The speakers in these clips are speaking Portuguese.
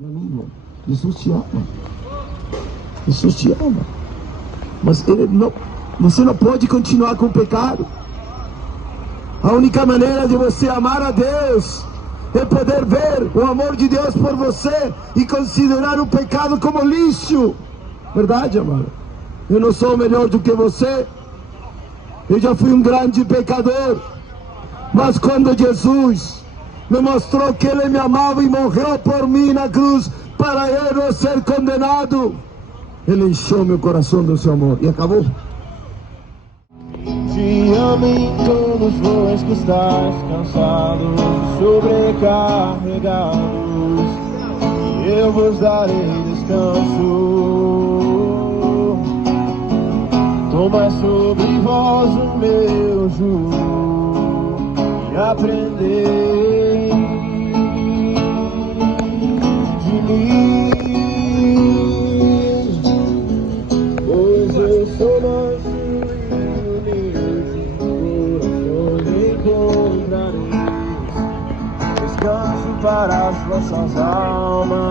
Meu amigo, Jesus te ama. Jesus te ama. Mas você não pode continuar com o pecado. A única maneira de você amar a Deus é poder ver o amor de Deus por você e considerar o pecado como lixo. Verdade, amado? Eu não sou melhor do que você. Eu já fui um grande pecador. Mas quando Jesus me mostrou que Ele me amava e morreu por mim na cruz para eu não ser condenado, Ele encheu meu coração do seu amor. E acabou. Te amo em todos os voos que estás cansados, sobrecarregados, e eu vos darei descanso. Toma sobre vós o meu jugo e aprendei de mim, pois eu sou manso e humilde, coração encontrareis descanso para as vossas almas,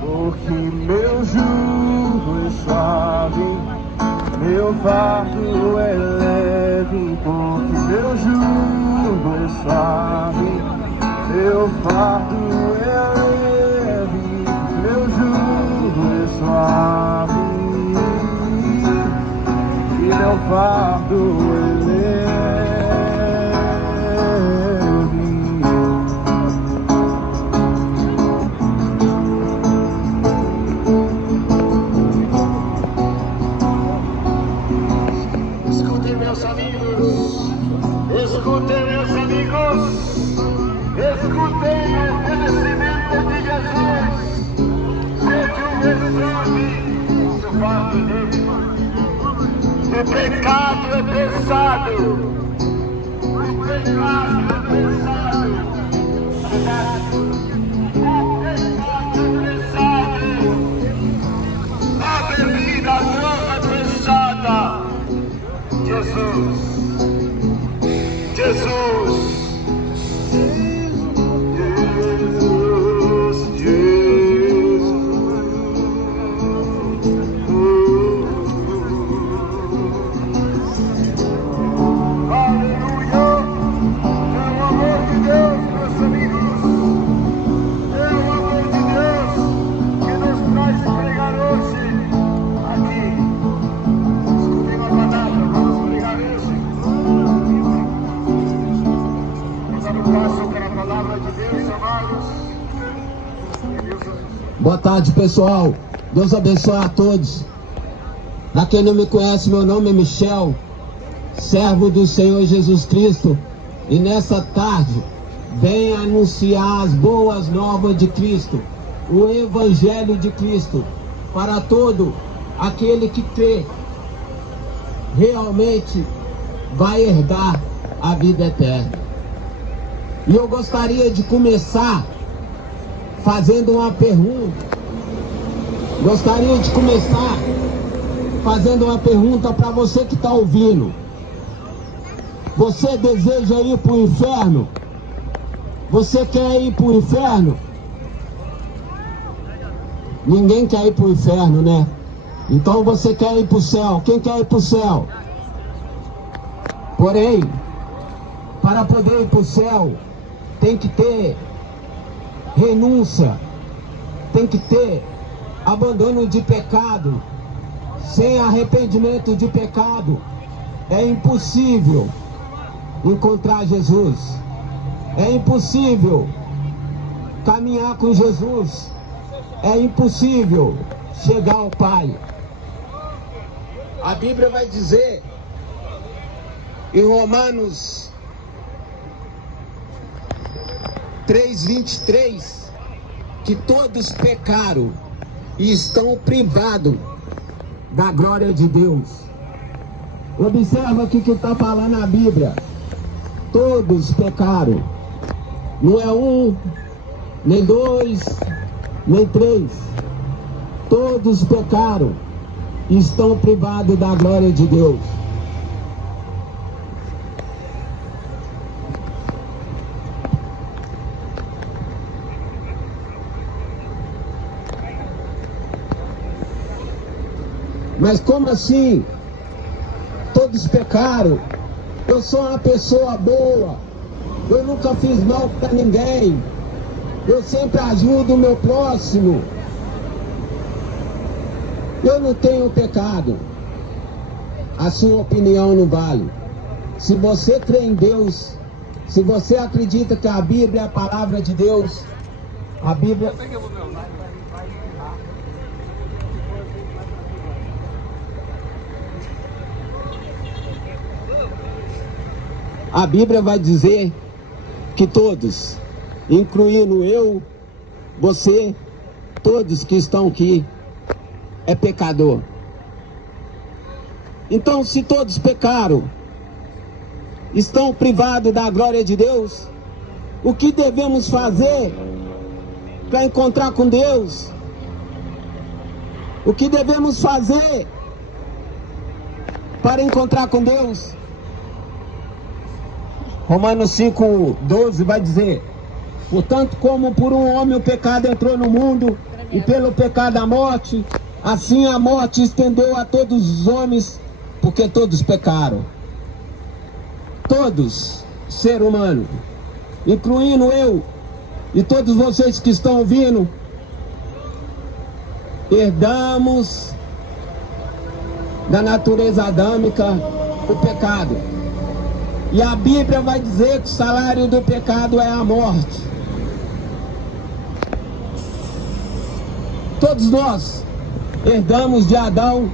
porque meu jugo é suave, meu fardo é leve, porque meu jugo é suave, meu fardo é leve, meu jugo é suave e meu fardo é leve. Escutem, meus amigos, escutem, meus amigos, escutem o oferecimento de Jesus. Seja um exame do fardo dele. O pecado é pesado, o pecado é pesado, o pecado é pesado, a bebida, a droga é pesada. Jesus, Jesus, Jesus, Jesus. Aleluia, é o amor de Deus, meus amigos, é o amor de Deus que nos traz pregar hoje aqui. Escutem a palavra, vamos pregar hoje. Vamos dar um passo pela palavra de Deus, amados. Boa tarde, pessoal. Deus abençoe a todos. Para quem não me conhece, meu nome é Michel, servo do Senhor Jesus Cristo. E nessa tarde, venho anunciar as boas novas de Cristo, o Evangelho de Cristo, para todo aquele que crê, realmente vai herdar a vida eterna. E eu gostaria de começar fazendo uma pergunta. Gostaria de começar fazendo uma pergunta para você que está ouvindo. Você deseja ir para o inferno? Você quer ir para o inferno? Ninguém quer ir para o inferno, né? Então você quer ir para o céu. Quem quer ir para o céu? Porém, para poder ir para o céu, tem que ter renúncia, tem que ter abandono de pecado. Sem arrependimento de pecado, é impossível encontrar Jesus. É impossível caminhar com Jesus. É impossível chegar ao Pai. A Bíblia vai dizer em Romanos 3:23 que todos pecaram e estão privados da glória de Deus. Observa aqui que está falando a Bíblia. Todos pecaram. Não é um, nem dois, nem três. Todos pecaram e estão privados da glória de Deus. Mas como assim? Todos pecaram. Eu sou uma pessoa boa. Eu nunca fiz mal para ninguém. Eu sempre ajudo o meu próximo. Eu não tenho pecado. A sua opinião não vale. Se você crê em Deus, se você acredita que a Bíblia é a palavra de Deus, a Bíblia... A Bíblia vai dizer que todos, incluindo eu, você, todos que estão aqui, é pecador. Então, se todos pecaram, estão privados da glória de Deus, o que devemos fazer para encontrar com Deus? O que devemos fazer para encontrar com Deus? Romanos 5:12 vai dizer: portanto, como por um homem o pecado entrou no mundo, e pelo pecado a morte, assim a morte estendeu a todos os homens, porque todos pecaram. Todos, ser humano, incluindo eu e todos vocês que estão ouvindo, herdamos da natureza adâmica o pecado. E a Bíblia vai dizer que o salário do pecado é a morte. Todos nós herdamos de Adão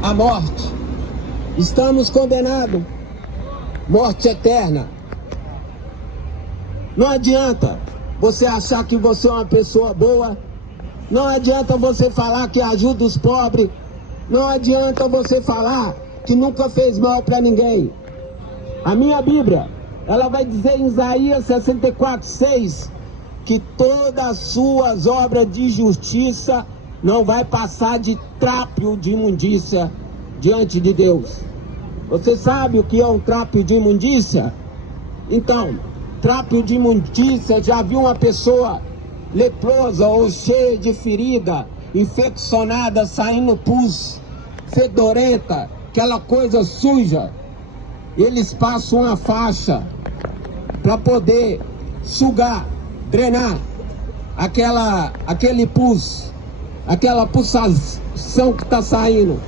a morte. Estamos condenados. Morte eterna. Não adianta você achar que você é uma pessoa boa. Não adianta você falar que ajuda os pobres. Não adianta você falar que nunca fez mal para ninguém. A minha Bíblia, ela vai dizer em Isaías 64:6 que todas as suas obras de justiça não vai passar de trapo de imundícia diante de Deus. Você sabe o que é um trapo de imundícia? Então, trapo de imundícia, já viu uma pessoa leprosa ou cheia de ferida, infeccionada, saindo pus, fedorenta, aquela coisa suja? Eles passam uma faixa para poder sugar, drenar aquele pus, aquela pulsação que está saindo.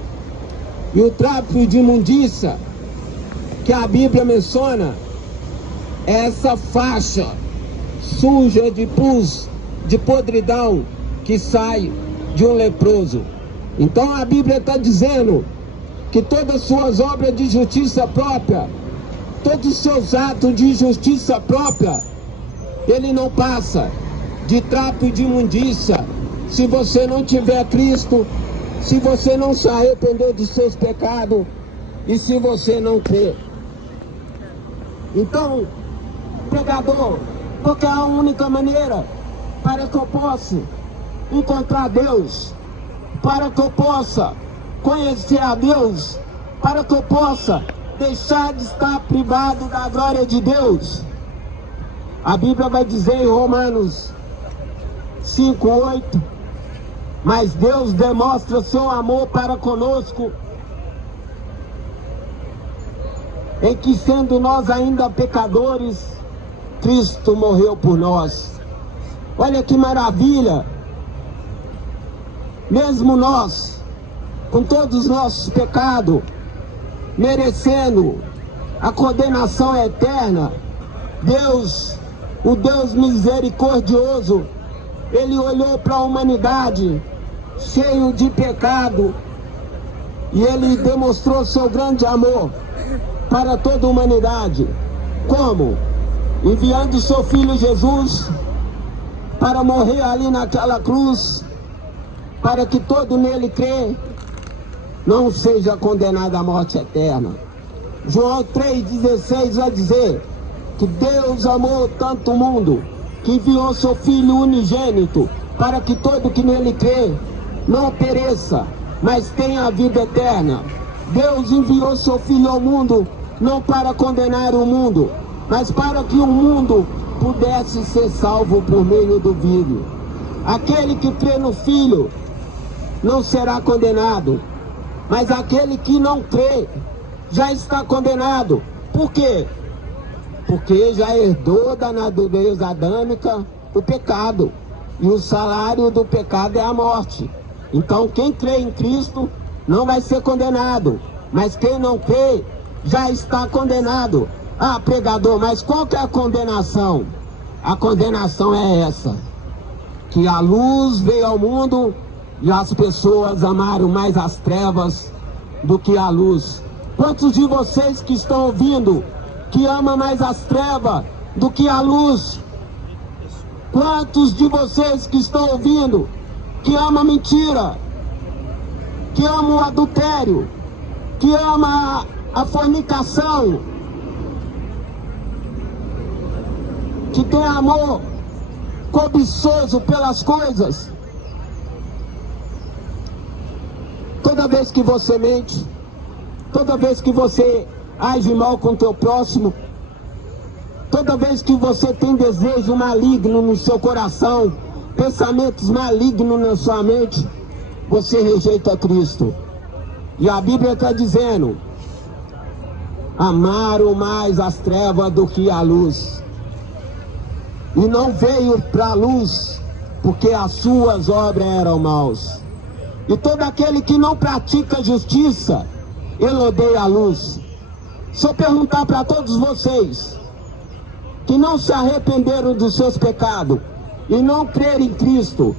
E o trapo de imundícia que a Bíblia menciona é essa faixa suja de pus, de podridão que sai de um leproso. Então a Bíblia está dizendo que todas as suas obras de justiça própria, todos os seus atos de justiça própria, ele não passa de trapo de imundícia. Se você não tiver Cristo, se você não se arrepender dos seus pecados e se você não crer. Então, pecador, porque é a única maneira para que eu possa encontrar Deus, para que eu possa conhecer a Deus, para que eu possa deixar de estar privado da glória de Deus. A Bíblia vai dizer em Romanos 5:8, mas Deus demonstra seu amor para conosco, em que sendo nós ainda pecadores, Cristo morreu por nós. Olha que maravilha! Mesmo nós, com todos os nossos pecados, merecendo a condenação eterna, Deus, o Deus misericordioso, Ele olhou para a humanidade cheio de pecado e Ele demonstrou seu grande amor para toda a humanidade. Como? Enviando seu Filho Jesus para morrer ali naquela cruz, para que todo nele crê não seja condenado à morte eterna. João 3,16 vai dizer que Deus amou tanto o mundo que enviou seu Filho unigênito para que todo que nele crê não pereça, mas tenha a vida eterna. Deus enviou seu Filho ao mundo não para condenar o mundo, mas para que o mundo pudesse ser salvo por meio do Filho. Aquele que crê no Filho não será condenado, Mas aquele que não crê já está condenado. Por quê? Porque já herdou da natureza adâmica o pecado. E o salário do pecado é a morte. Então quem crê em Cristo não vai ser condenado. Mas quem não crê já está condenado. Ah, pregador, mas qual que é a condenação? A condenação é essa: que a luz veio ao mundo e as pessoas amaram mais as trevas do que a luz. Quantos de vocês que estão ouvindo que amam mais as trevas do que a luz? Quantos de vocês que estão ouvindo que amam a mentira, que amam o adultério, que amam a fornicação, que tem amor cobiçoso pelas coisas? Toda vez que você mente, toda vez que você age mal com o teu próximo, toda vez que você tem desejo maligno no seu coração, pensamentos malignos na sua mente, você rejeita Cristo. E a Bíblia está dizendo: amaram mais as trevas do que a luz. E não veio para a luz, porque as suas obras eram maus. E todo aquele que não pratica justiça, ele odeia a luz. Se eu perguntar para todos vocês que não se arrependeram dos seus pecados e não crerem em Cristo,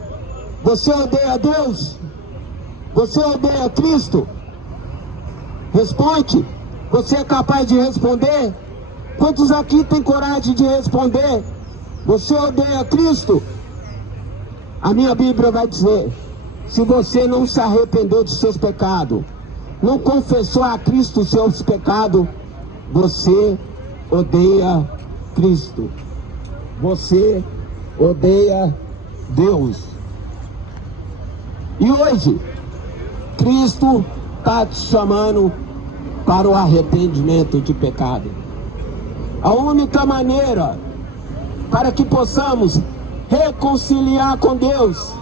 você odeia Deus? Você odeia Cristo? Responde. Você é capaz de responder? Quantos aqui têm coragem de responder? Você odeia Cristo? A minha Bíblia vai dizer: se você não se arrependeu dos seus pecados, não confessou a Cristo os seus pecados, você odeia Cristo. Você odeia Deus. E hoje, Cristo está te chamando para o arrependimento de pecado. A única maneira para que possamos reconciliar com Deus,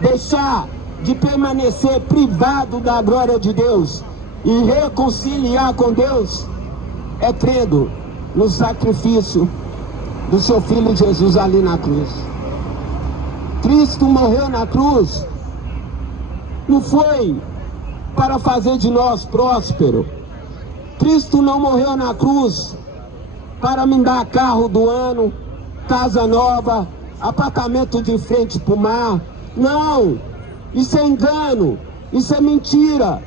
deixar de permanecer privado da glória de Deus e reconciliar com Deus, é crendo no sacrifício do seu Filho Jesus ali na cruz. Cristo morreu na cruz, não foi para fazer de nós próspero. Cristo não morreu na cruz para me dar carro do ano, casa nova, apartamento de frente para o mar. Não, isso é engano, isso é mentira.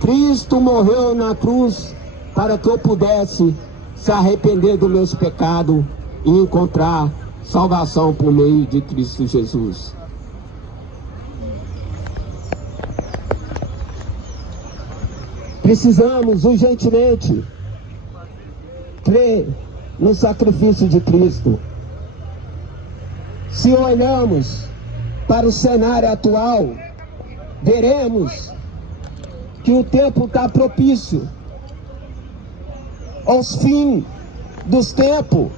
Cristo morreu na cruz para que eu pudesse se arrepender dos meus pecados e encontrar salvação por meio de Cristo Jesus. Precisamos urgentemente crer no sacrifício de Cristo. Se olhamos para o cenário atual, veremos que o tempo está propício aos fins dos tempos.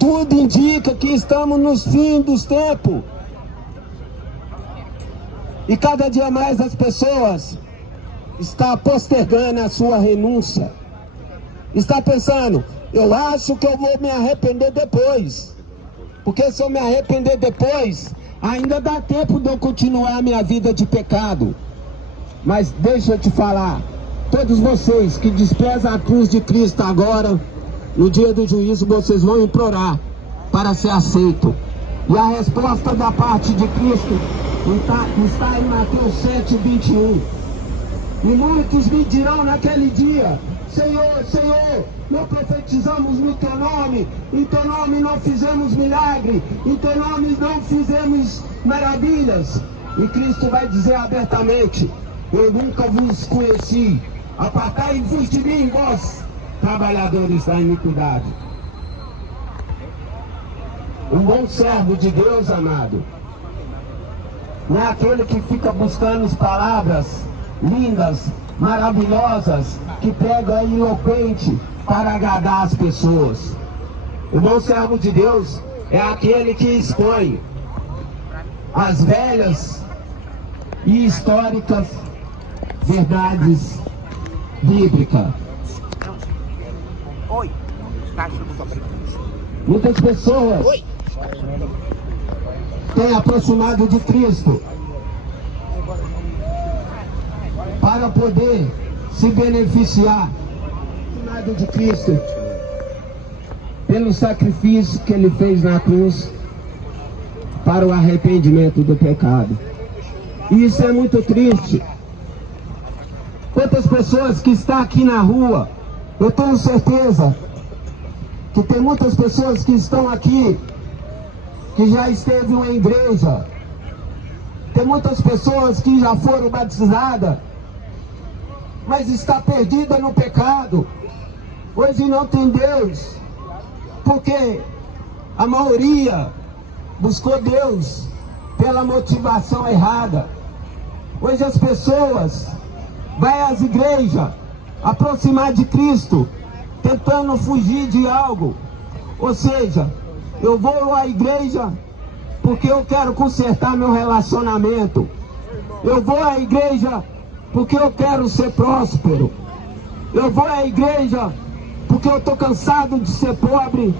Tudo indica que estamos nos fins dos tempos. E cada dia mais as pessoas estão postergando a sua renúncia. Está pensando: eu acho que eu vou me arrepender depois. Porque se eu me arrepender depois, ainda dá tempo de eu continuar a minha vida de pecado. Mas deixa eu te falar, todos vocês que desprezam a cruz de Cristo agora, no dia do juízo, vocês vão implorar para ser aceito. E a resposta da parte de Cristo está em Mateus 7:21. E muitos me dirão naquele dia: Senhor, Senhor, não profetizamos no Teu nome, em Teu nome não fizemos milagre, em Teu nome não fizemos maravilhas. E Cristo vai dizer abertamente: eu nunca vos conheci, apartai-vos de mim, vós, trabalhadores da iniquidade. Um bom servo de Deus, amado, não é aquele que fica buscando as palavras lindas, maravilhosas, que prega eloquente para agradar as pessoas. O bom servo de Deus é aquele que expõe as velhas e históricas verdades bíblicas. Muitas pessoas têm aproximado de Cristo para poder se beneficiar de Cristo pelo sacrifício que Ele fez na cruz para o arrependimento do pecado. E isso é muito triste. Quantas pessoas que estão aqui na rua, eu tenho certeza que tem muitas pessoas que estão aqui que já esteve em uma igreja, tem muitas pessoas que já foram batizadas, mas está perdida no pecado. Hoje não tem Deus, porque a maioria buscou Deus pela motivação errada. Hoje as pessoas vão às igrejas aproximar de Cristo, tentando fugir de algo. Ou seja, eu vou à igreja porque eu quero consertar meu relacionamento. Eu vou à igreja porque eu quero ser próspero. Eu vou à igreja porque eu estou cansado de ser pobre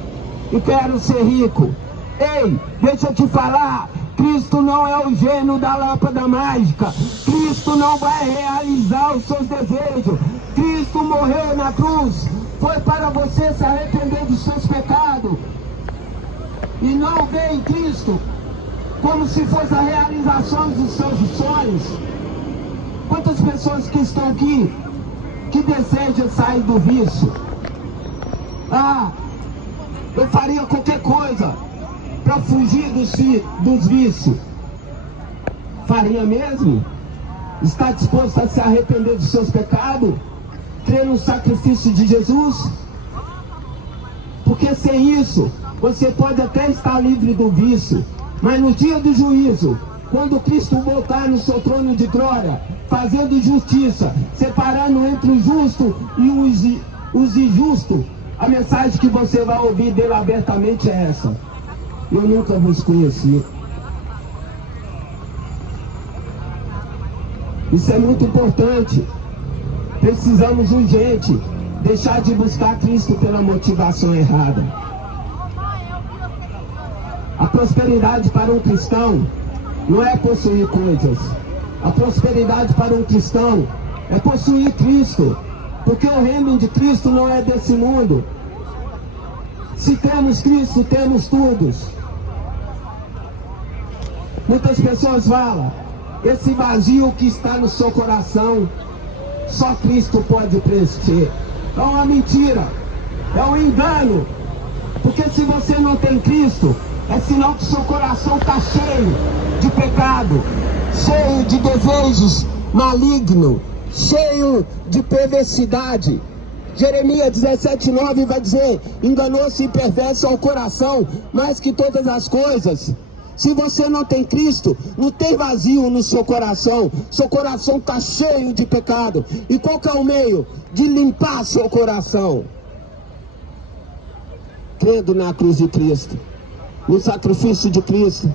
e quero ser rico. Ei, deixa eu te falar, Cristo não é o gênio da lâmpada mágica. Cristo não vai realizar os seus desejos. Cristo morreu na cruz, foi para você se arrepender dos seus pecados. E não vê em Cristo como se fosse a realização dos seus sonhos. Quantas pessoas que estão aqui que desejam sair do vício? Eu faria qualquer coisa para fugir dos vícios. Faria mesmo? Está disposto a se arrepender dos seus pecados? Crer no sacrifício de Jesus? Porque sem isso, você pode até estar livre do vício, mas no dia do juízo, quando Cristo voltar no seu trono de glória, fazendo justiça, separando entre o justo e os injustos, a mensagem que você vai ouvir dele abertamente é essa: eu nunca vos conheci. Isso é muito importante. Precisamos urgente deixar de buscar Cristo pela motivação errada. A prosperidade para um cristão não é possuir coisas. A prosperidade para um cristão é possuir Cristo, porque o reino de Cristo não é desse mundo. Se temos Cristo, temos tudo. Muitas pessoas falam, esse vazio que está no seu coração, só Cristo pode preencher. É uma mentira, é um engano, porque se você não tem Cristo, é sinal que seu coração está cheio de pecado, cheio de desejos malignos, cheio de perversidade. Jeremias 17:9 vai dizer, enganou-se e perverso ao coração, mais que todas as coisas. Se você não tem Cristo, não tem vazio no seu coração está cheio de pecado. E qual que é o meio de limpar seu coração? Crendo na cruz de Cristo, no sacrifício de Cristo,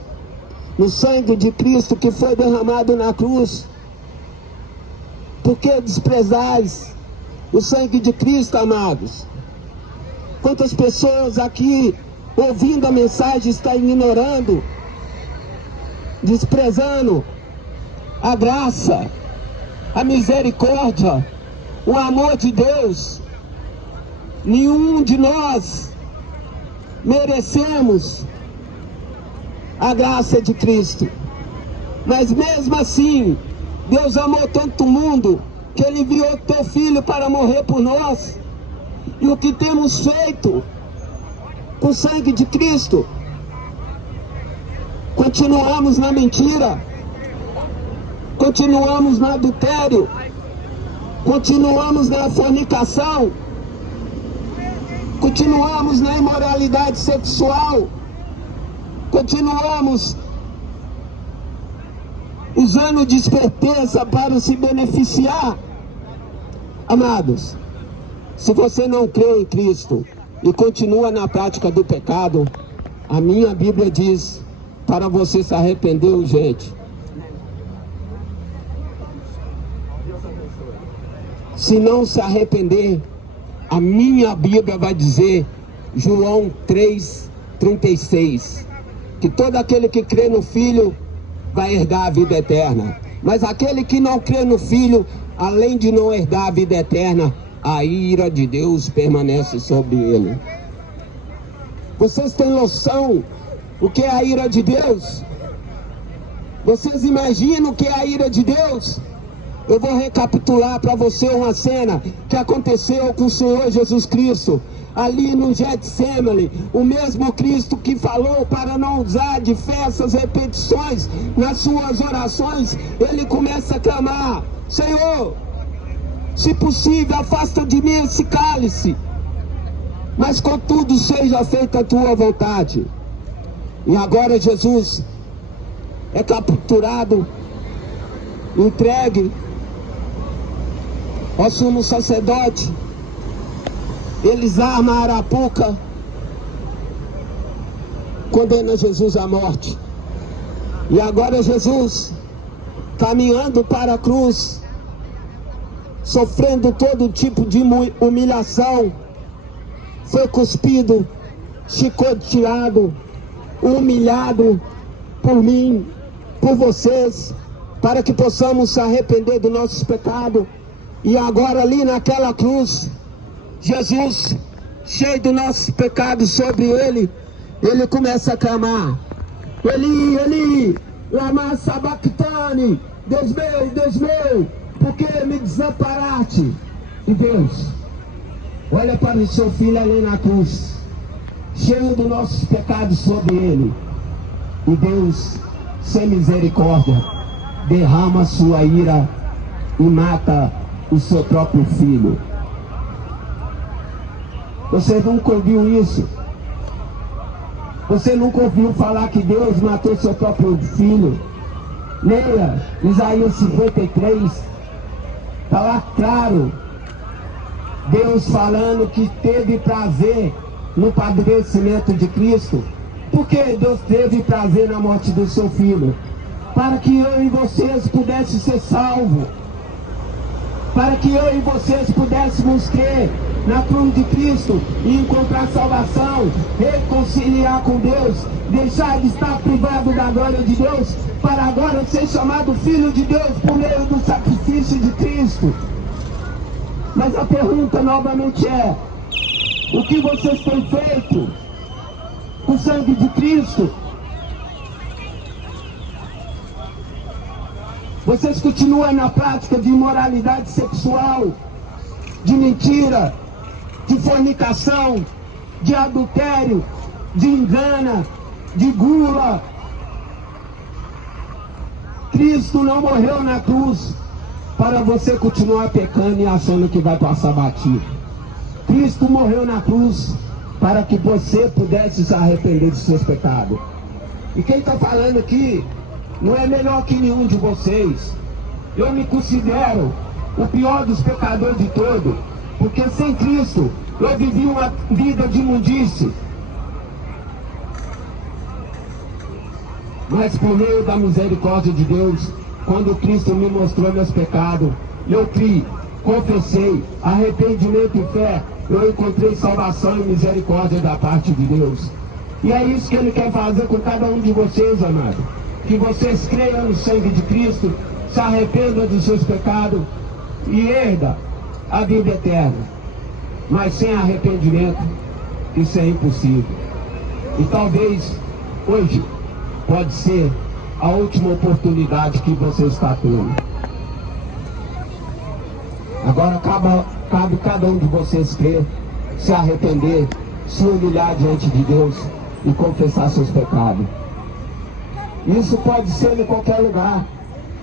no sangue de Cristo que foi derramado na cruz. Por que desprezais o sangue de Cristo, amados? Quantas pessoas aqui, ouvindo a mensagem, estão ignorando, desprezando a graça, a misericórdia, o amor de Deus. Nenhum de nós merecemos a graça de Cristo, mas mesmo assim, Deus amou tanto o mundo que Ele enviou teu Filho para morrer por nós. E o que temos feito com o sangue de Cristo? Continuamos na mentira, continuamos no adultério, continuamos na fornicação, continuamos na imoralidade sexual, continuamos usando desperteza para se beneficiar. Amados, se você não crê em Cristo e continua na prática do pecado, a minha Bíblia diz para você se arrepender urgente. se não se arrepender, a minha Bíblia vai dizer, João 3,36, que todo aquele que crê no Filho vai herdar a vida eterna. Mas aquele que não crê no Filho, além de não herdar a vida eterna, a ira de Deus permanece sobre ele. Vocês têm noção o que é a ira de Deus? Vocês imaginam o que é a ira de Deus? Eu vou recapitular para você uma cena que aconteceu com o Senhor Jesus Cristo, ali no Getsemane, o mesmo Cristo que falou para não usar de festas, repetições nas suas orações. Ele começa a clamar: Senhor, se possível, afasta de mim esse cálice, mas contudo seja feita a tua vontade. E agora Jesus é capturado, entregue ao sumo sacerdote. Eles armam a arapuca, condena Jesus à morte. E agora Jesus, caminhando para a cruz, sofrendo todo tipo de humilhação, foi cuspido, chicoteado, humilhado por mim, por vocês, para que possamos se arrepender dos nossos pecados. E agora ali naquela cruz, Jesus, cheio dos nossos pecados sobre ele, ele começa a clamar: Eli, Eli, lama sabachthani, Deus meu, por que me desamparaste? E Deus olha para o seu filho ali na cruz, cheio dos nossos pecados sobre ele. E Deus, sem misericórdia, derrama sua ira e mata o seu próprio filho. Você nunca ouviu isso? Você nunca ouviu falar que Deus matou seu próprio filho? Leia Isaías 53, está lá claro, Deus falando que teve prazer no padecimento de Cristo. Por que Deus teve prazer na morte do seu filho? Para que eu e vocês pudéssemos ser salvos, para que eu e vocês pudéssemos crer na cruz de Cristo e encontrar salvação, reconciliar com Deus, deixar de estar privado da glória de Deus, para agora ser chamado filho de Deus por meio do sacrifício de Cristo. Mas a pergunta novamente é: o que vocês têm feito com o sangue de Cristo? Vocês continuam na prática de imoralidade sexual, de mentira, de fornicação, de adultério, de engana, de gula. Cristo não morreu na cruz para você continuar pecando e achando que vai passar batido. Cristo morreu na cruz para que você pudesse se arrepender de seus pecados. E quem está falando aqui não é melhor que nenhum de vocês. Eu me considero o pior dos pecadores de todos, porque sem Cristo eu vivi uma vida de imundície. Mas por meio da misericórdia de Deus, quando Cristo me mostrou meus pecados, eu criei, confessei, arrependimento e fé, eu encontrei salvação e misericórdia da parte de Deus. E é isso que Ele quer fazer com cada um de vocês, amado. Que vocês creiam no sangue de Cristo, se arrependam dos seus pecados e herda a vida eterna. Mas sem arrependimento, isso é impossível. E talvez hoje pode ser a última oportunidade que você está tendo. Agora cabe cada um de vocês crer, se arrepender, se humilhar diante de Deus e confessar seus pecados. Isso pode ser em qualquer lugar.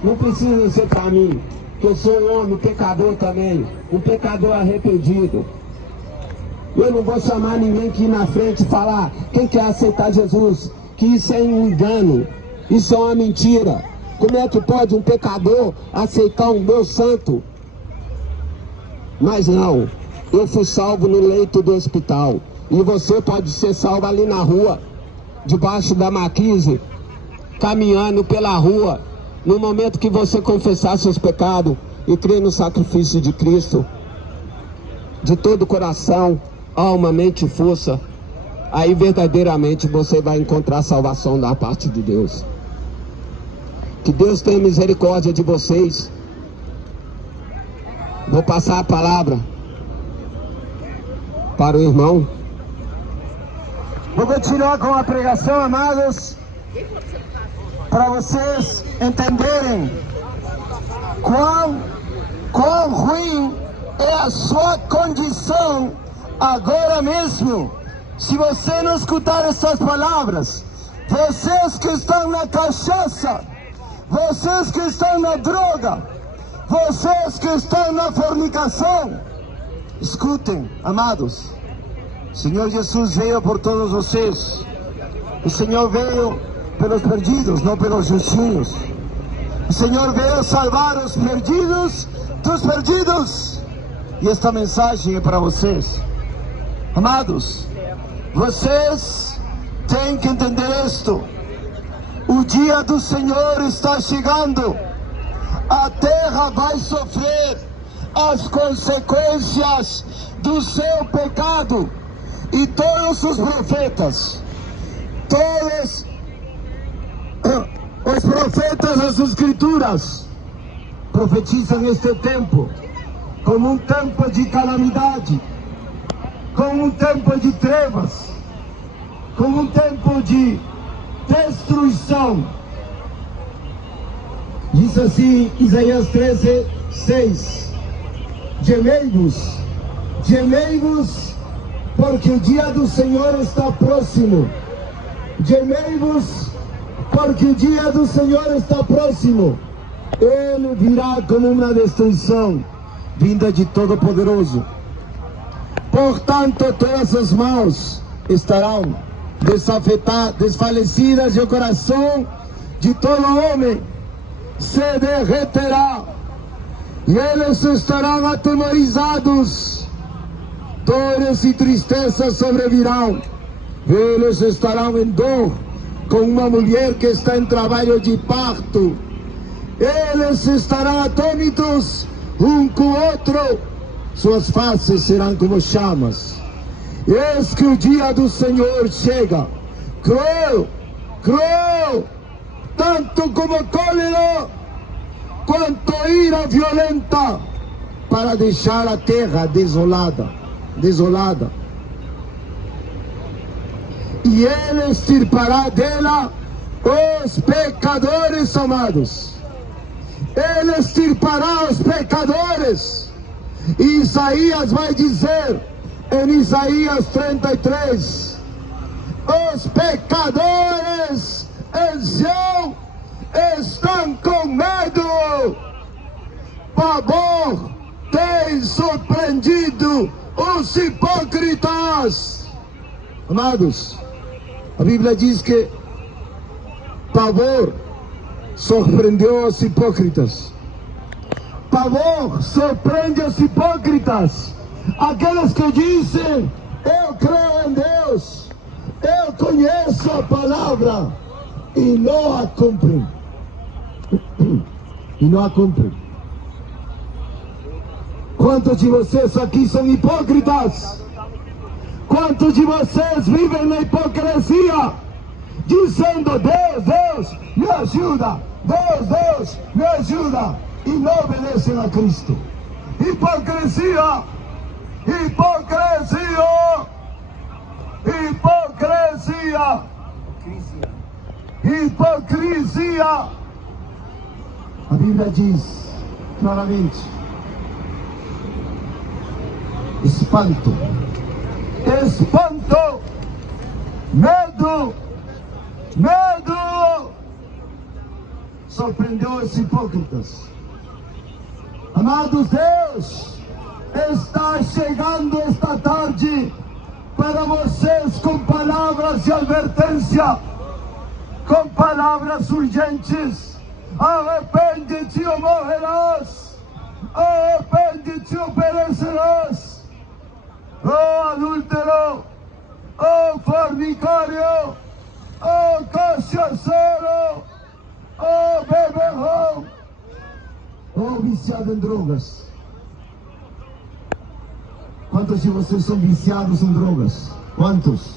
Não precisa ser para mim, que eu sou um homem pecador também, um pecador arrependido. Eu não vou chamar ninguém aqui na frente e falar: quem quer aceitar Jesus? Que isso é um engano, isso é uma mentira. Como é que pode um pecador aceitar um Deus santo? Mas não, eu fui salvo no leito do hospital. E você pode ser salvo ali na rua, debaixo da marquise, caminhando pela rua. No momento que você confessar seus pecados, e crê no sacrifício de Cristo, de todo o coração, alma, mente e força, aí verdadeiramente você vai encontrar salvação da parte de Deus. Que Deus tenha misericórdia de vocês. Vou passar a palavra para o irmão. Vou continuar com a pregação, amados, para vocês entenderem quão ruim é a sua condição agora mesmo. Se você não escutar essas palavras, vocês que estão na cachaça, vocês que estão na droga, vocês que estão na fornicação, escutem, amados. O Senhor Jesus veio por todos vocês. O Senhor veio pelos perdidos, não pelos justinhos. O Senhor veio salvar os perdidos dos perdidos. E esta mensagem é para vocês. Amados, vocês têm que entender isto. O dia do Senhor está chegando. A terra vai sofrer as consequências do seu pecado. E todos os profetas, todos os profetas das Escrituras profetizam este tempo como um tempo de calamidade, como um tempo de trevas, como um tempo de destruição. Diz assim Isaías 13:6: gemei-vos, gemei-vos, porque o dia do Senhor está próximo. Gemei-vos, porque o dia do Senhor está próximo. Ele virá como uma destruição vinda de Todo-Poderoso. Portanto, todas as mãos estarão desfalecidas e o coração de todo homem se derreterá. E eles estarão atemorizados. Dores e tristezas sobrevirão. Eles estarão em dor, como uma mulher que está em trabalho de parto. Eles estarão atônitos um com o outro. Suas faces serão como chamas. Eis que o dia do Senhor chega, cruel, cruel, tanto como cólera, quanto ira violenta, para deixar a terra desolada. E ele extirpará dela os pecadores, amados. Ele extirpará os pecadores. E Isaías vai dizer em Isaías 33: os pecadores em Sião estão com medo. Pavor tem surpreendido os hipócritas. Amados, a Bíblia diz que pavor surpreendeu os hipócritas. Pavor surpreende os hipócritas. Aqueles que dizem: eu creio em Deus, eu conheço a palavra, e não a cumprem. E não a cumprem. Quantos de vocês aqui são hipócritas? Quantos de vocês vivem na hipocrisia, dizendo: Deus, Deus, me ajuda, Deus, Deus, me ajuda, e não obedecem a Cristo? Hipocrisia, hipocrisia, hipocrisia, hipocrisia. A Bíblia diz claramente: espanto, espanto, medo, medo, surpreendeu os hipócritas. Amados, Deus está chegando esta tarde para vocês com palavras de advertência, com palavras urgentes. Arrepende-te ou morrerás, arrepende-te ou perecerás. Oh adúltero, oh fornicário, oh cachaceiro, oh beberrão, ou viciado em drogas? Quantos de vocês são viciados em drogas? Quantos?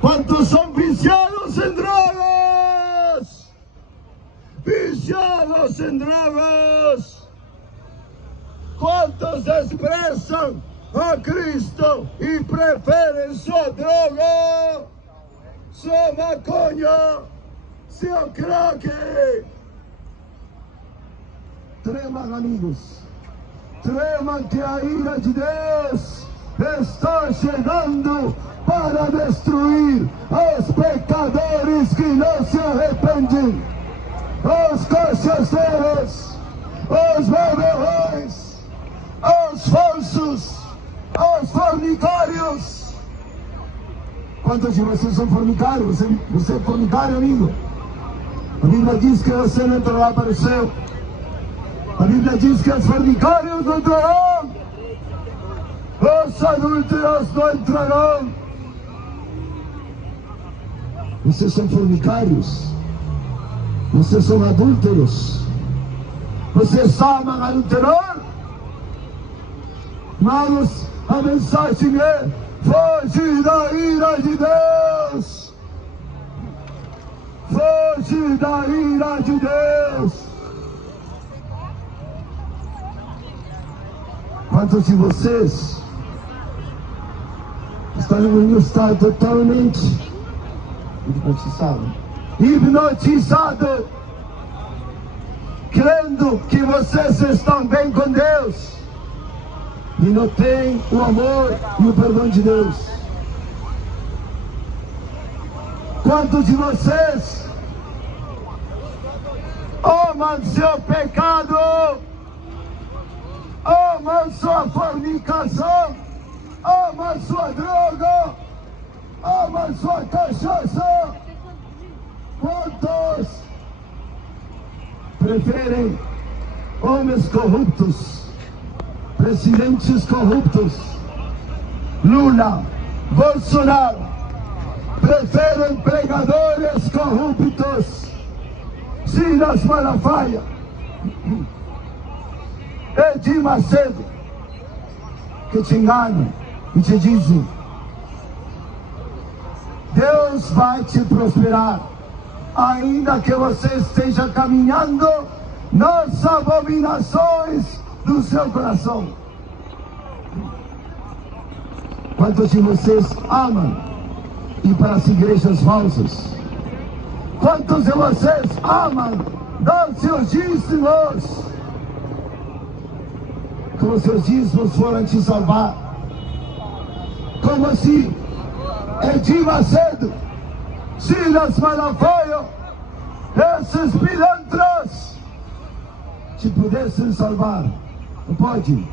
Quantos são viciados em drogas? Viciados em drogas! Quantos desprezam a Cristo e preferem sua droga, sua maconha, seu crack? Tremam, amigos, tremam que a ira de Deus está chegando para destruir os pecadores que não se arrependem, os cachaceiros, os beberrões, os falsos, os fornicários. Quantos de vocês são fornicários? Você é fornicário, amigo? A Bíblia diz que você não entrará para o céu. A Bíblia diz que os fornicários não entrarão, os adúlteros não entrarão. Vocês são fornicários, vocês são adúlteros, vocês amam adulterar. Mas a mensagem é: foge da ira de Deus, foge da ira de Deus. Quantos de vocês estão em um estado totalmente hipnotizado, crendo que vocês estão bem com Deus e não tem o amor e o perdão de Deus? Quantos de vocês amam seu pecado, amam sua fornicação, amam sua droga, amam sua cachaça? Quantos preferem homens corruptos, presidentes corruptos, Lula, Bolsonaro, preferem pregadores corruptos, Silas Malafaia, Edir Macedo, que te enganam e te dizem: Deus vai te prosperar, ainda que você esteja caminhando nas abominações do seu coração. Quantos de vocês amam ir para as igrejas falsas? Quantos de vocês amam dar seus dízimos, como se os dízimos foram te salvar? Como se Edir Macedo, Silas Malafaia, esses pilantras te pudessem salvar. Não pode,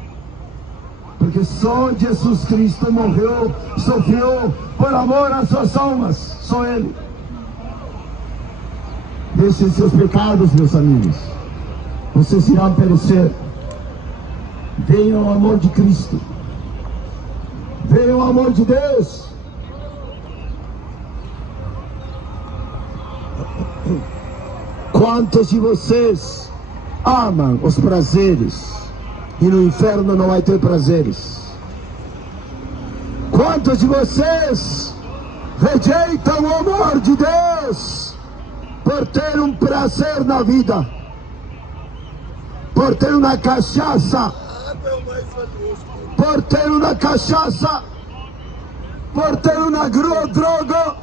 porque só Jesus Cristo morreu, sofreu por amor às suas almas, só Ele. Deixem seus pecados, meus amigos, vocês irão perecer. Venham ao amor de Cristo, venham ao amor de Deus. Quantos de vocês amam os prazeres e no inferno não vai ter prazeres? Quantos de vocês rejeitam o amor de Deus por ter um prazer na vida, por ter uma cachaça, por ter uma cachaça, por ter uma droga?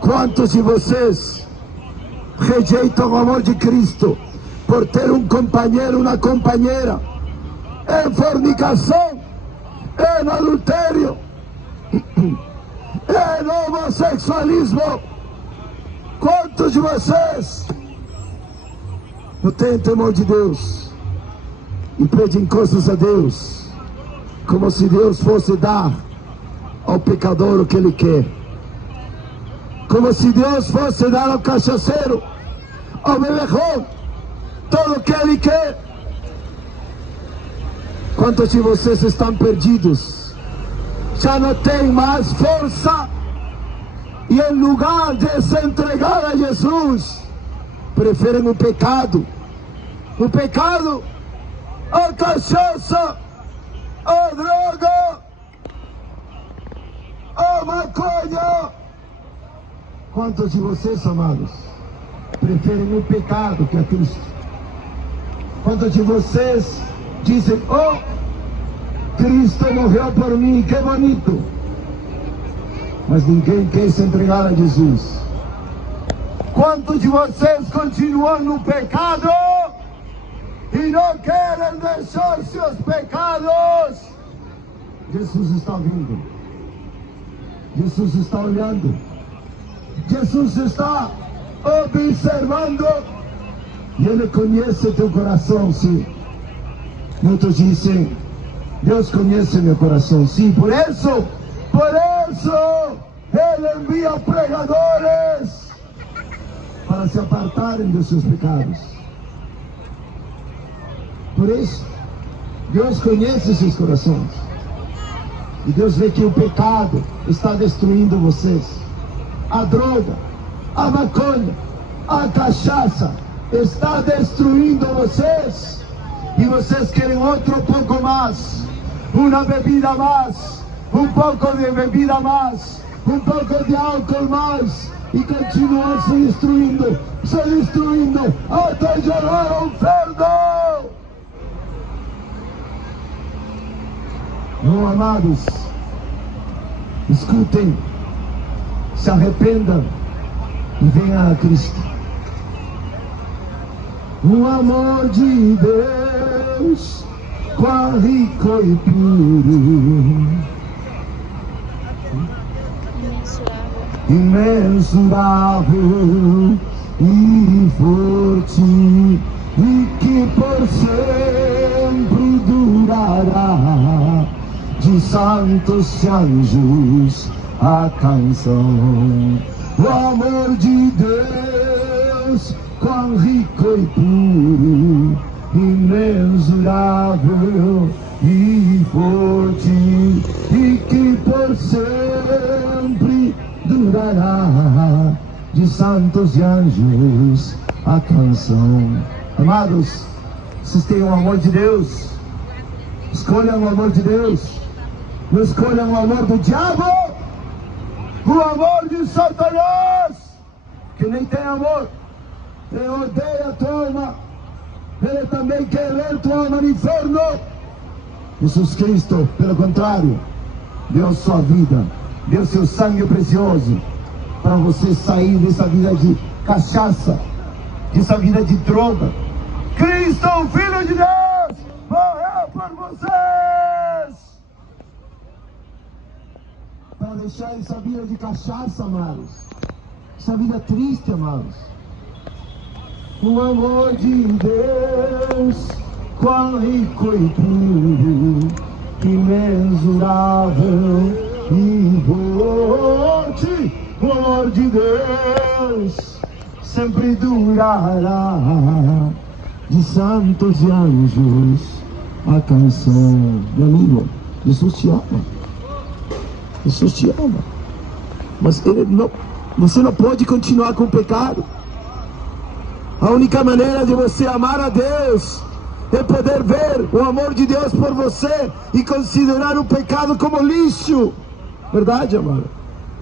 Quantos de vocês rejeitam o amor de Cristo por ter um companheiro, uma companheira em fornicação, em adultério, em homossexualismo? Quantos de vocês não têm temor de Deus e pedem coisas a Deus como se Deus fosse dar ao pecador o que Ele quer? Como se Deus fosse dar ao cachaceiro, ao beberrão, tudo o que Ele quer? Quantos de vocês estão perdidos? Já não tem mais força e em lugar de se entregar a Jesus, preferem o pecado, o pecado, a cachaça, a droga, a maconha. Quantos de vocês, amados, preferem o pecado que a Cristo? Quantos de vocês dizem, oh, Cristo morreu por mim, que bonito, mas ninguém quer se entregar a Jesus? Quantos de vocês continuam no pecado e não querem deixar seus pecados? Jesus está vindo, Jesus está olhando, Jesus está observando e Ele conhece teu coração, sim. Muitos dizem, Deus conhece meu coração, sim. Por isso, Ele envia pregadores para se apartarem dos seus pecados. Por isso, Deus conhece seus corações. E Deus vê que o pecado está destruindo vocês. A droga, a maconha, a cachaça está destruindo vocês. E vocês querem outro pouco mais, uma bebida mais, um pouco de bebida mais, um pouco de álcool mais, e continuam se destruindo até gerar ao inferno. Não, amados, escutem, se arrependam e venham a Cristo. O amor de Deus, quão rico e puro, imensurável e forte, e que por sempre durará, de santos e anjos a canção. O amor de Deus, quão rico e puro, imensurável e forte, e que por sempre durará, de santos e anjos a canção. Amados, vocês têm o amor de Deus, escolham o amor de Deus, não escolham o amor do diabo, o amor de Satanás, que nem tem amor. Ele odeia a tua alma, ele também quer ver tua alma no inferno. Jesus Cristo, pelo contrário, deu sua vida, deu seu sangue precioso para você sair dessa vida de cachaça, dessa vida de droga. Cristo, o Filho de Deus, morreu por vocês para deixar essa vida de cachaça, amados, essa vida triste, amados. O amor de Deus, quão rico e puro, imensurável e forte. O amor de Deus sempre durará, de santos e anjos a canção. Meu amigo, Jesus te ama, Jesus te ama, mas você não pode continuar com o pecado. A única maneira de você amar a Deus é poder ver o amor de Deus por você e considerar o pecado como lixo. Verdade, amado?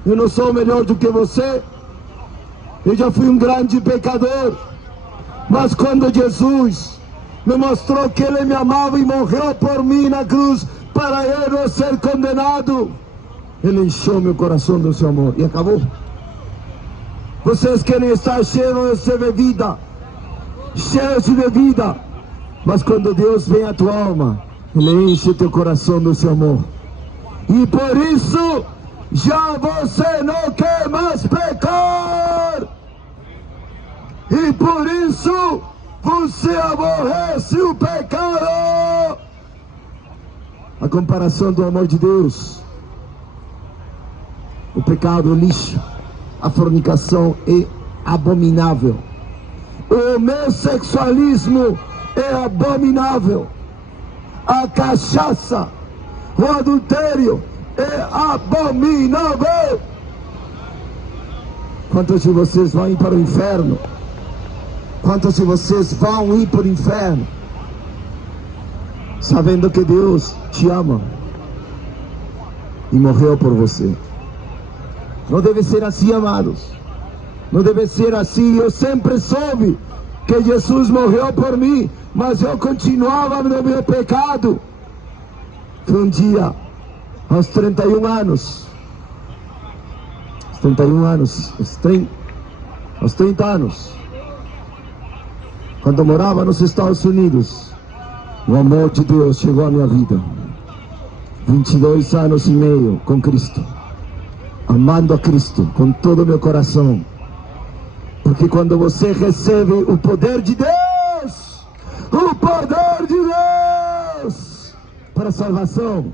Eu não sou melhor do que você. Eu já fui um grande pecador. Mas quando Jesus me mostrou que Ele me amava e morreu por mim na cruz para eu não ser condenado, Ele encheu meu coração do seu amor e acabou. Vocês querem estar cheios de bebida, cheios de bebida, mas quando Deus vem à tua alma, Ele enche teu coração do seu amor. E por isso, já você não quer mais pecar. E por isso, você aborrece o pecado. A comparação do amor de Deus: o pecado é lixo, a fornicação é abominável, o homossexualismo é abominável, a cachaça, o adultério é abominável. Quantos de vocês vão para o inferno Quantos de vocês vão ir para o inferno sabendo que Deus te ama e morreu por você? Não deve ser assim, amados. Não deve ser assim. Eu sempre soube que Jesus morreu por mim, mas eu continuava no meu pecado. Foi um dia, aos 31 anos, aos 30 anos, quando eu morava nos Estados Unidos, o amor de Deus chegou à minha vida. 22 anos e meio com Cristo, amando a Cristo com todo o meu coração. Porque quando você recebe o poder de Deus, o poder de Deus para a salvação,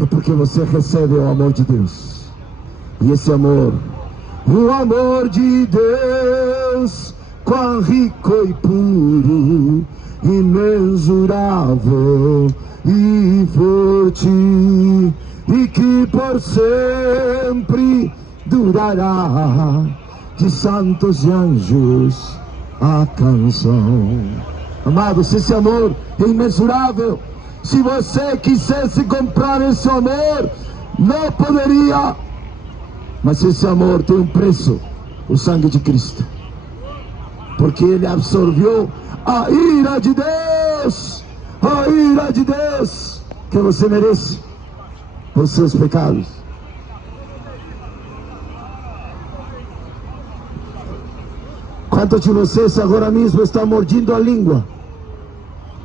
é porque você recebe o amor de Deus. E esse amor, o amor de Deus, quão rico e puro, imensurável e forte, e que por sempre durará, de santos e anjos a canção. Amados, esse amor é imensurável. Se você quisesse comprar esse amor, não poderia. Mas esse amor tem um preço, o sangue de Cristo. Porque Ele absorveu a ira de Deus, que você merece, por seus pecados. Quantos de vocês agora mesmo estão mordendo a língua?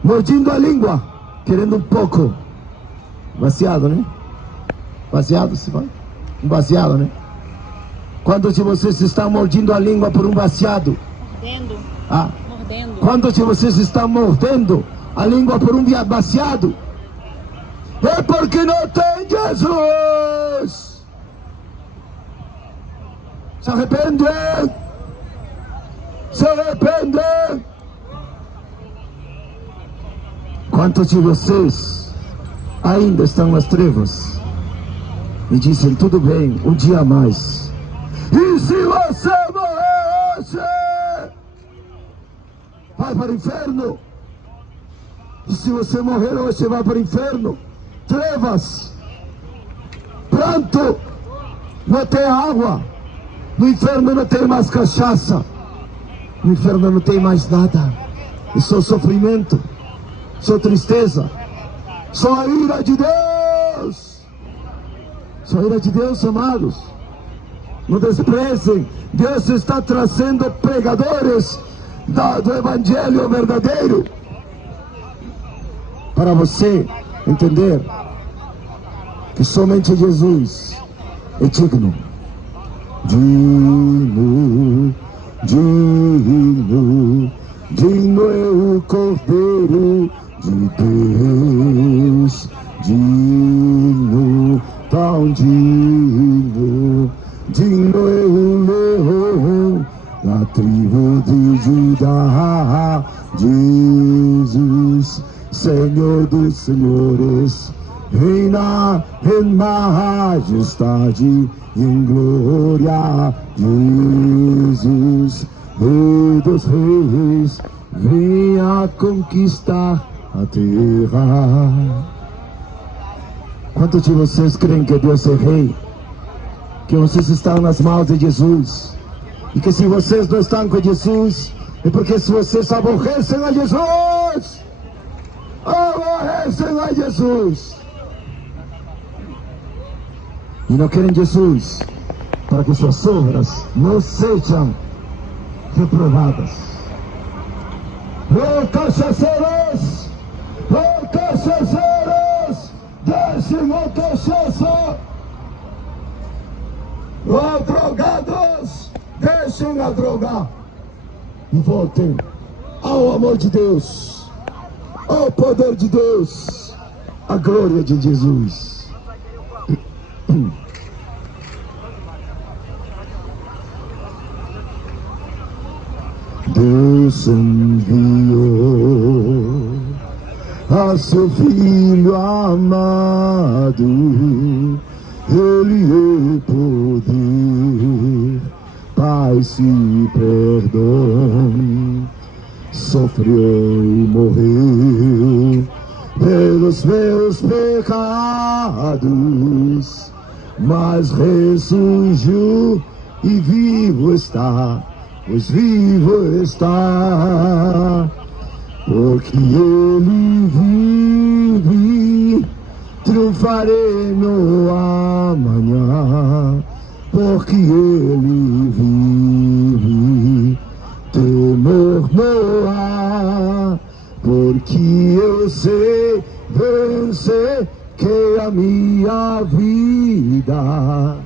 Mordendo a língua, querendo um pouco. Baseado, né? Baseado, se vai? Um baseado, né? Quantos de vocês estão mordendo a língua por um baseado? Mordendo. Ah. Mordendo. Quantos de vocês estão mordendo a língua por um baseado? É porque não tem Jesus. Se arrepende. Se arrepende. Quantos de vocês ainda estão nas trevas e dizem, tudo bem, um dia a mais? E se você morresse, vai para o inferno? E se você morrer hoje, vai para o inferno? Trevas, pranto, não tem água. No inferno não tem mais cachaça. No inferno não tem mais nada. É só sofrimento, só tristeza, só a ira de Deus. Só a ira de Deus, amados. Não desprezem. Deus está trazendo pregadores do Evangelho verdadeiro para você entender que somente Jesus é digno. Digno, digno, digno é o Cordeiro de Deus. Digno, tão digno, digno é o leão da tribo de Judá. Jesus, Senhor dos senhores, reina em majestade, em glória. Jesus, Rei dos reis, venha conquistar a terra. Quantos de vocês creem que Deus é Rei? Que vocês estão nas mãos de Jesus? E que se vocês não estão com Jesus, é porque se vocês aborrecem a Jesus, aborrecem a Jesus, e não querem Jesus, para que suas obras não sejam reprovadas. Ô cachaceiros, deixem a cachaça. Ô drogados, deixem a droga e voltem ao amor de Deus, ao poder de Deus, à glória de Jesus. Deus enviou a seu Filho amado, Ele é poder, paz e perdão, sofreu e morreu pelos meus pecados, mas ressurgiu e vivo está, pois vivo está, porque ele vive, triunfarei no amanhã, porque ele vive, temor não há, porque eu sei vencer que a minha vida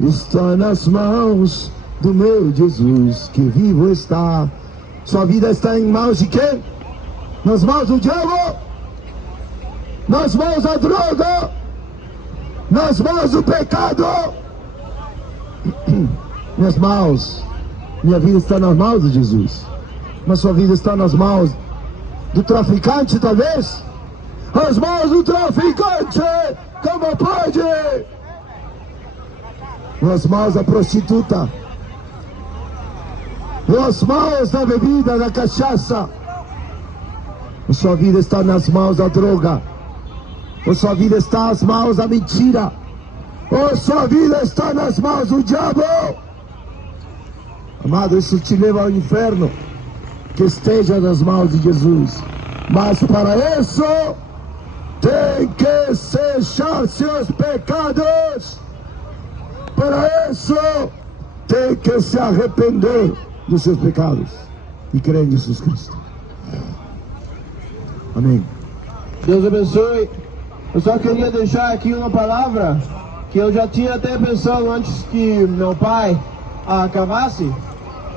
está nas mãos do meu Jesus, que vivo está. Sua vida está em mãos de quem? Nas mãos do diabo? Nas mãos da droga? Nas mãos do pecado? Minhas mãos, minha vida está nas mãos de Jesus. Mas sua vida está nas mãos do traficante, talvez? As mãos do traficante, como pode? Nas mãos da prostituta, nas mãos da bebida, da cachaça. A sua vida está nas mãos da droga. A sua vida está nas mãos da mentira. A sua vida está nas mãos do diabo. Amado, isso te leva ao inferno. Que esteja nas mãos de Jesus. Mas para isso, tem que cessar seus pecados. Para isso, tem que se arrepender dos seus pecados e crer em Jesus Cristo. Amém. Deus abençoe. Eu só queria deixar aqui uma palavra que eu já tinha até pensado antes que meu pai acabasse.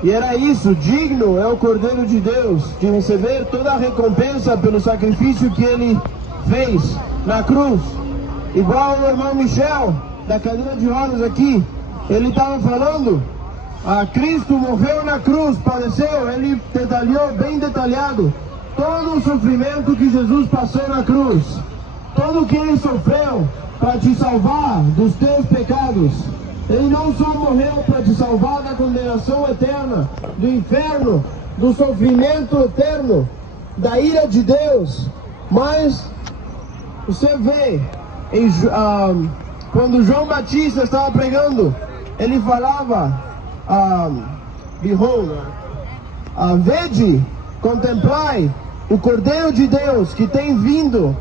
E era isso: digno é o Cordeiro de Deus de receber toda a recompensa pelo sacrifício que ele fez na cruz. Igual o irmão Michel, da cadeira de rodas aqui, ele estava falando, Cristo morreu na cruz, padeceu, ele detalhou bem detalhado todo o sofrimento que Jesus passou na cruz, todo o que ele sofreu para te salvar dos teus pecados. Ele não só morreu para te salvar da condenação eterna, do inferno, do sofrimento eterno, da ira de Deus, mas você vê, quando João Batista estava pregando, ele falava, behold, vede, contemplai o Cordeiro de Deus que tem vindo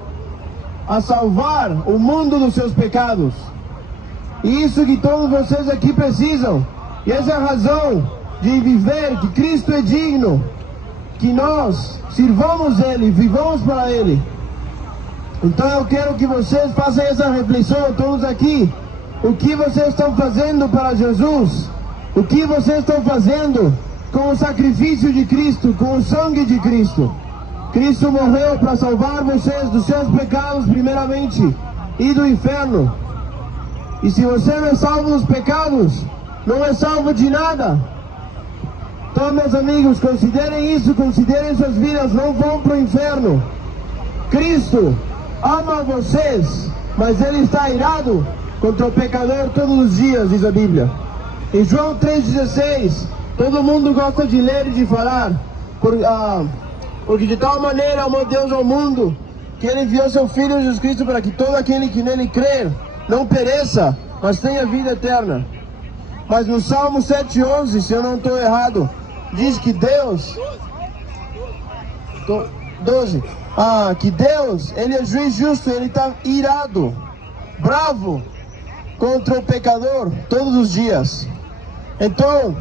a salvar o mundo dos seus pecados. E isso que todos vocês aqui precisam. E essa é a razão de viver, que Cristo é digno, que nós sirvamos Ele, vivamos para Ele. Então eu quero que vocês façam essa reflexão, todos aqui. O que vocês estão fazendo para Jesus? O que vocês estão fazendo com o sacrifício de Cristo, com o sangue de Cristo? Cristo morreu para salvar vocês dos seus pecados primeiramente e do inferno. E se você não é salvo dos pecados, não é salvo de nada. Então, meus amigos, considerem isso, considerem suas vidas, não vão para o inferno. Cristo ama vocês, mas Ele está irado contra o pecador todos os dias, diz a Bíblia. Em João 3,16, todo mundo gosta de ler e de falar, porque de tal maneira amou Deus ao mundo, que Ele enviou seu Filho Jesus Cristo para que todo aquele que nele crer não pereça, mas tenha vida eterna. Mas no Salmo 7,11, se eu não estou errado, diz que Deus... 12. Que Deus, Ele é juiz justo, Ele está irado, bravo contra o pecador todos os dias. Então,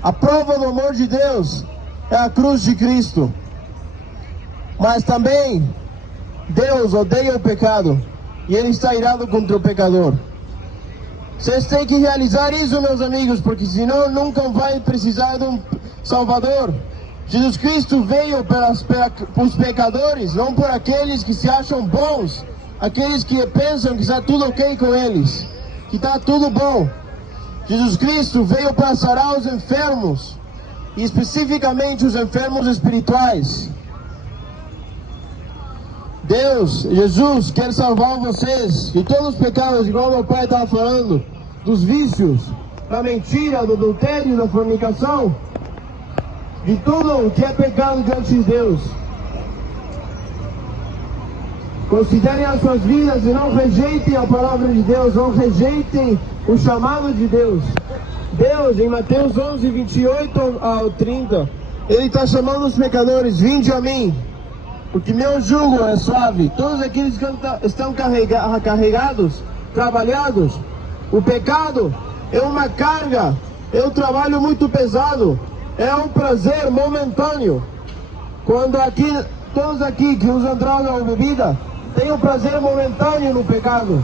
a prova do amor de Deus é a cruz de Cristo. Mas também, Deus odeia o pecado e Ele está irado contra o pecador. Vocês têm que realizar isso, meus amigos, porque senão nunca vai precisar de um Salvador. Jesus Cristo veio para os pecadores, não por aqueles que se acham bons, aqueles que pensam que está tudo ok com eles, que está tudo bom. Jesus Cristo veio para sarar os enfermos, e especificamente os enfermos espirituais. Jesus quer salvar vocês de todos os pecados, igual meu pai estava falando, dos vícios, da mentira, do adultério, da fornicação. de tudo o que é pecado diante de Deus. Considerem as suas vidas e não rejeitem a palavra de Deus, não rejeitem o chamado de Deus. Deus, em Mateus 11, 28 ao 30, Ele está chamando os pecadores: vinde a mim, porque meu jugo é suave. Todos aqueles que estão carregados, trabalhados, o pecado é uma carga, é um trabalho muito pesado, é um prazer momentâneo. Quando todos aqui que usam droga ou bebida têm um prazer momentâneo no pecado,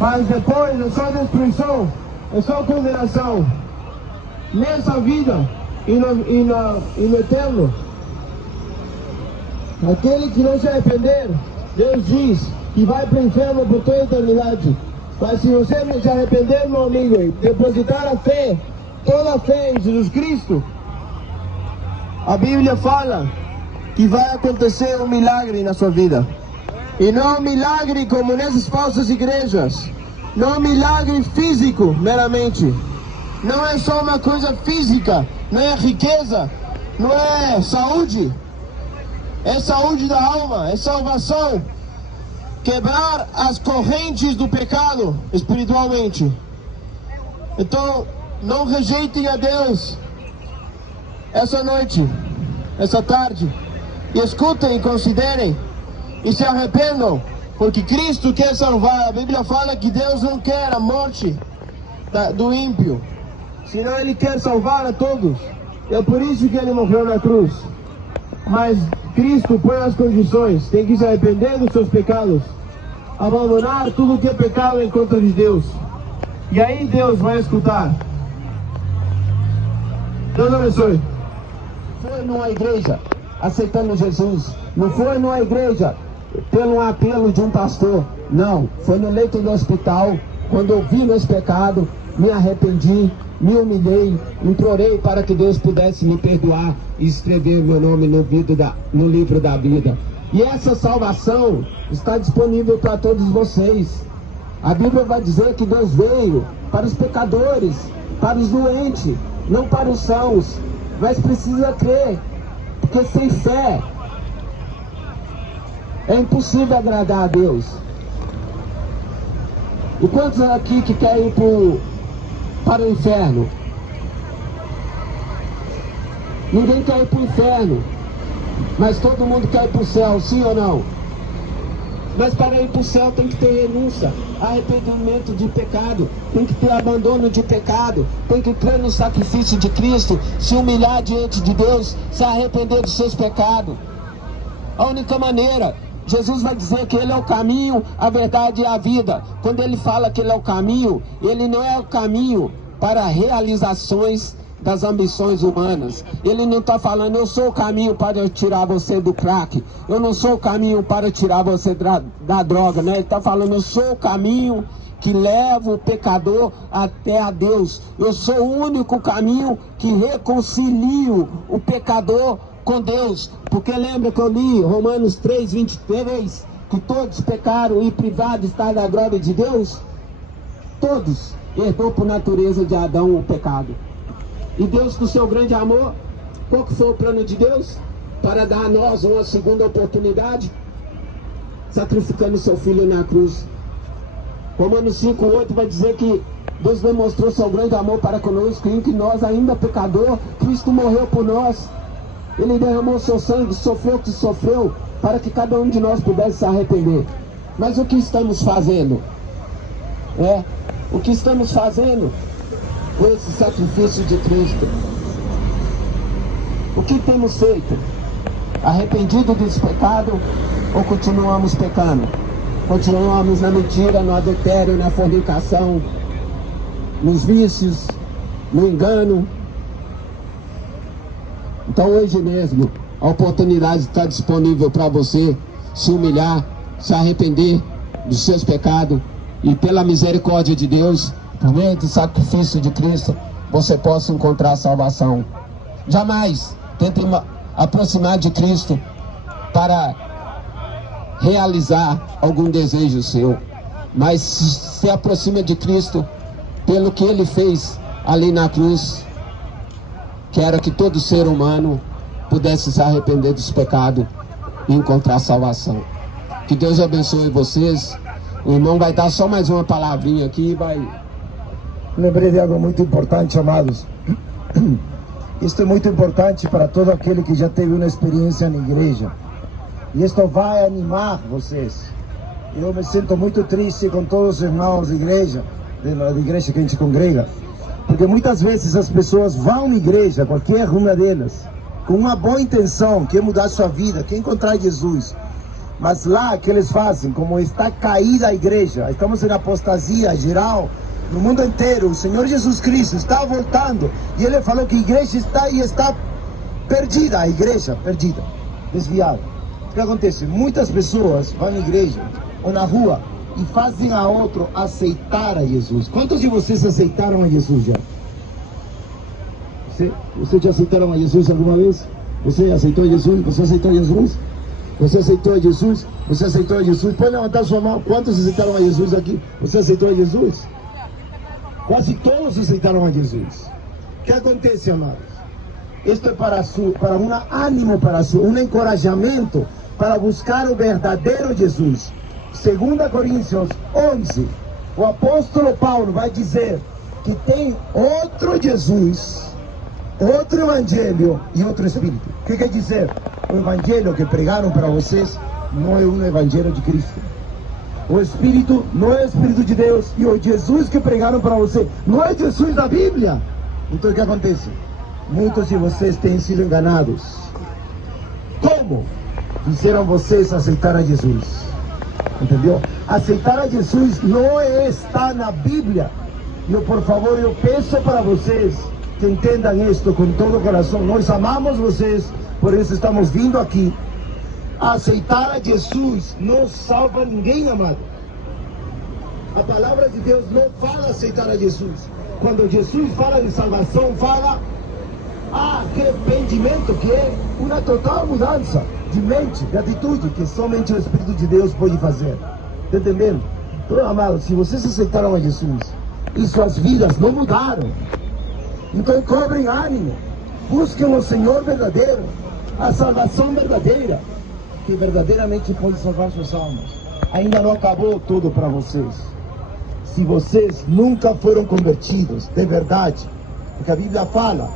mas depois é só destruição, é só condenação. Nessa vida e no eterno, aquele que não se arrepender, Deus diz que vai para o inferno por toda a eternidade. Mas se você não se arrepender, meu amigo, e depositar a fé, toda a fé em Jesus Cristo, a Bíblia fala que vai acontecer um milagre na sua vida. E não um milagre como nessas falsas igrejas. Não um milagre físico meramente. Não é só uma coisa física, não é riqueza, não é saúde. É saúde da alma, é salvação. Quebrar as correntes do pecado espiritualmente. Então, não rejeitem a Deus essa noite, essa tarde. E escutem e considerem e se arrependam, porque Cristo quer salvar. A Bíblia fala que Deus não quer a morte do ímpio, senão Ele quer salvar a todos. É por isso que Ele morreu na cruz. Mas Cristo põe as condições: tem que se arrepender dos seus pecados, abandonar tudo que é pecado em contra de Deus, e aí Deus vai escutar. Deus abençoe. Foi numa igreja aceitando Jesus, não foi numa igreja pelo apelo de um pastor, não, foi no leito do hospital, quando eu vi meus pecados, me arrependi, me humilhei, implorei para que Deus pudesse me perdoar e escrever meu nome no livro da vida. E essa salvação está disponível para todos vocês. A Bíblia vai dizer que Deus veio para os pecadores, para os doentes, não para os sãos. Mas precisa crer, porque sem fé é impossível agradar a Deus. E quantos aqui que querem ir para o inferno? Ninguém quer ir para o inferno, mas todo mundo quer ir para o céu, sim ou não? Mas para ir para o céu tem que ter renúncia, arrependimento de pecado, tem que ter abandono de pecado, tem que crer no sacrifício de Cristo, se humilhar diante de Deus, se arrepender dos seus pecados. A única maneira, Jesus vai dizer que Ele é o caminho, a verdade e a vida. Quando Ele fala que Ele é o caminho, Ele não é o caminho para realizações das ambições humanas. Ele não está falando: eu sou o caminho para tirar você do crack, eu não sou o caminho para tirar você da droga, né? Ele está falando: eu sou o caminho que leva o pecador até a Deus. Eu sou o único caminho que reconcilio o pecador com Deus. Porque lembra que eu li Romanos 3, 23, que todos pecaram e privados estão da glória de Deus? Todos herdou por natureza de Adão o pecado. E Deus, com seu grande amor, qual que foi o plano de Deus? Para dar a nós uma segunda oportunidade, sacrificando seu filho na cruz. Romanos 5:8 vai dizer que Deus demonstrou seu grande amor para conosco, em que nós, ainda pecador, Cristo morreu por nós. Ele derramou seu sangue, sofreu o que sofreu, para que cada um de nós pudesse se arrepender. Mas o que estamos fazendo? O que estamos fazendo com esse sacrifício de Cristo? O que temos feito? Arrependido desse pecado ou continuamos pecando? Continuamos na mentira, no adultério, na fornicação, nos vícios, no engano? Então hoje mesmo a oportunidade está disponível para você se humilhar, se arrepender dos seus pecados e, pela misericórdia de Deus, por meio do sacrifício de Cristo, você possa encontrar salvação. Jamais tente aproximar de Cristo para realizar algum desejo seu, mas se aproxima de Cristo pelo que Ele fez ali na cruz, que era que todo ser humano pudesse se arrepender dos pecados e encontrar salvação. Que Deus abençoe vocês. O irmão vai dar só mais uma palavrinha aqui e vai... Lembrei de algo muito importante, amados. Isto é muito importante para todo aquele que já teve uma experiência na igreja. E isto vai animar vocês. Eu me sinto muito triste com todos os irmãos de igreja que a gente congrega, porque muitas vezes as pessoas vão na igreja, qualquer uma delas, com uma boa intenção, quer mudar sua vida, quer encontrar Jesus. Mas lá que eles fazem, como está caída a igreja, estamos em apostasia geral no mundo inteiro, o Senhor Jesus Cristo está voltando, e Ele falou que a igreja está perdida, a igreja perdida, desviada. O que acontece? Muitas pessoas vão na igreja ou na rua e fazem a outro aceitar a Jesus. Quantos de vocês aceitaram a Jesus já? Você já aceitaram a Jesus alguma vez? Você aceitou Jesus? Você aceitou Jesus? Você aceitou a Jesus? Você aceitou a Jesus? Pode levantar sua mão. Quantos aceitaram a Jesus aqui? Você aceitou a Jesus? Quase todos aceitaram a Jesus. O que acontece, amados? Isto é para um ânimo, um encorajamento para buscar o verdadeiro Jesus. 2 Coríntios 11, o apóstolo Paulo vai dizer que tem outro Jesus, outro evangelho e outro Espírito. O que quer dizer? O evangelho que pregaram para vocês não é um evangelho de Cristo. O Espírito não é o Espírito de Deus. E o Jesus que pregaram para você não é Jesus da Bíblia. Então o que acontece? Muitos de vocês têm sido enganados. Como fizeram vocês aceitar a Jesus? Entendeu? Aceitar a Jesus não está na Bíblia. Por favor, eu peço para vocês que entendam isto com todo o coração. Nós amamos vocês, por isso estamos vindo aqui. Aceitar a Jesus não salva ninguém, amado. A palavra de Deus não fala aceitar a Jesus. Quando Jesus fala de salvação, fala arrependimento, que é uma total mudança de mente, de atitude, que somente o Espírito de Deus pode fazer. Está entendendo? Então, amados, se vocês aceitaram a Jesus e suas vidas não mudaram, então cobrem ânimo, busquem o Senhor verdadeiro, a salvação verdadeira, que verdadeiramente pode salvar suas almas. Ainda não acabou tudo para vocês. Se vocês nunca foram convertidos de verdade, porque a Bíblia fala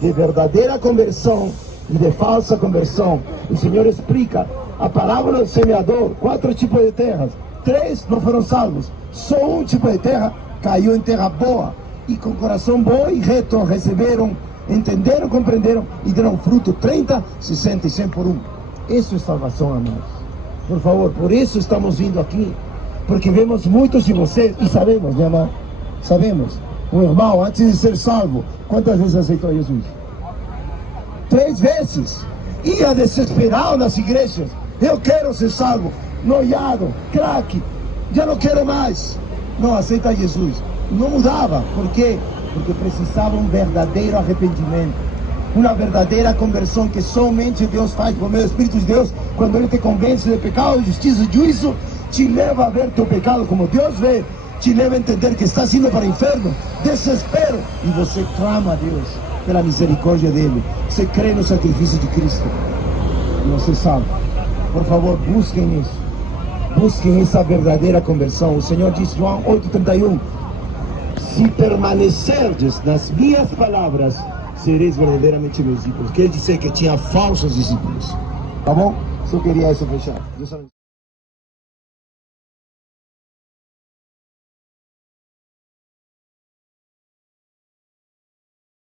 de verdadeira conversão e de falsa conversão. O Senhor explica a parábola do semeador, 4 tipos de terras, 3 não foram salvos, só um tipo de terra caiu em terra boa, e com coração bom e reto receberam, entenderam, compreenderam e deram fruto 30, 60 e 100 por um. Isso é salvação, amados. Por favor, por isso estamos vindo aqui, porque vemos muitos de vocês, e sabemos, né, amado? Sabemos. O irmão, antes de ser salvo, quantas vezes aceitou Jesus? 3 vezes. Ia desesperado nas igrejas. Eu quero ser salvo. Noiado, craque, já não quero mais. Não aceita Jesus. Não mudava. Por quê? Porque precisava um verdadeiro arrependimento. Uma verdadeira conversão que somente Deus faz por meio do Espírito de Deus. Quando Ele te convence de pecado, de justiça e juízo, te leva a ver teu pecado como Deus vê. Te leva a entender que estás indo para o inferno, desespero, e você clama a Deus pela misericórdia dele. Você crê no sacrifício de Cristo e você salva. Por favor, busquem isso. Busquem essa verdadeira conversão. O Senhor diz, João 8,31, se permanecerdes nas minhas palavras, sereis verdadeiramente meus discípulos. Quer dizer que tinha falsos discípulos. Tá bom? Só queria isso fechar.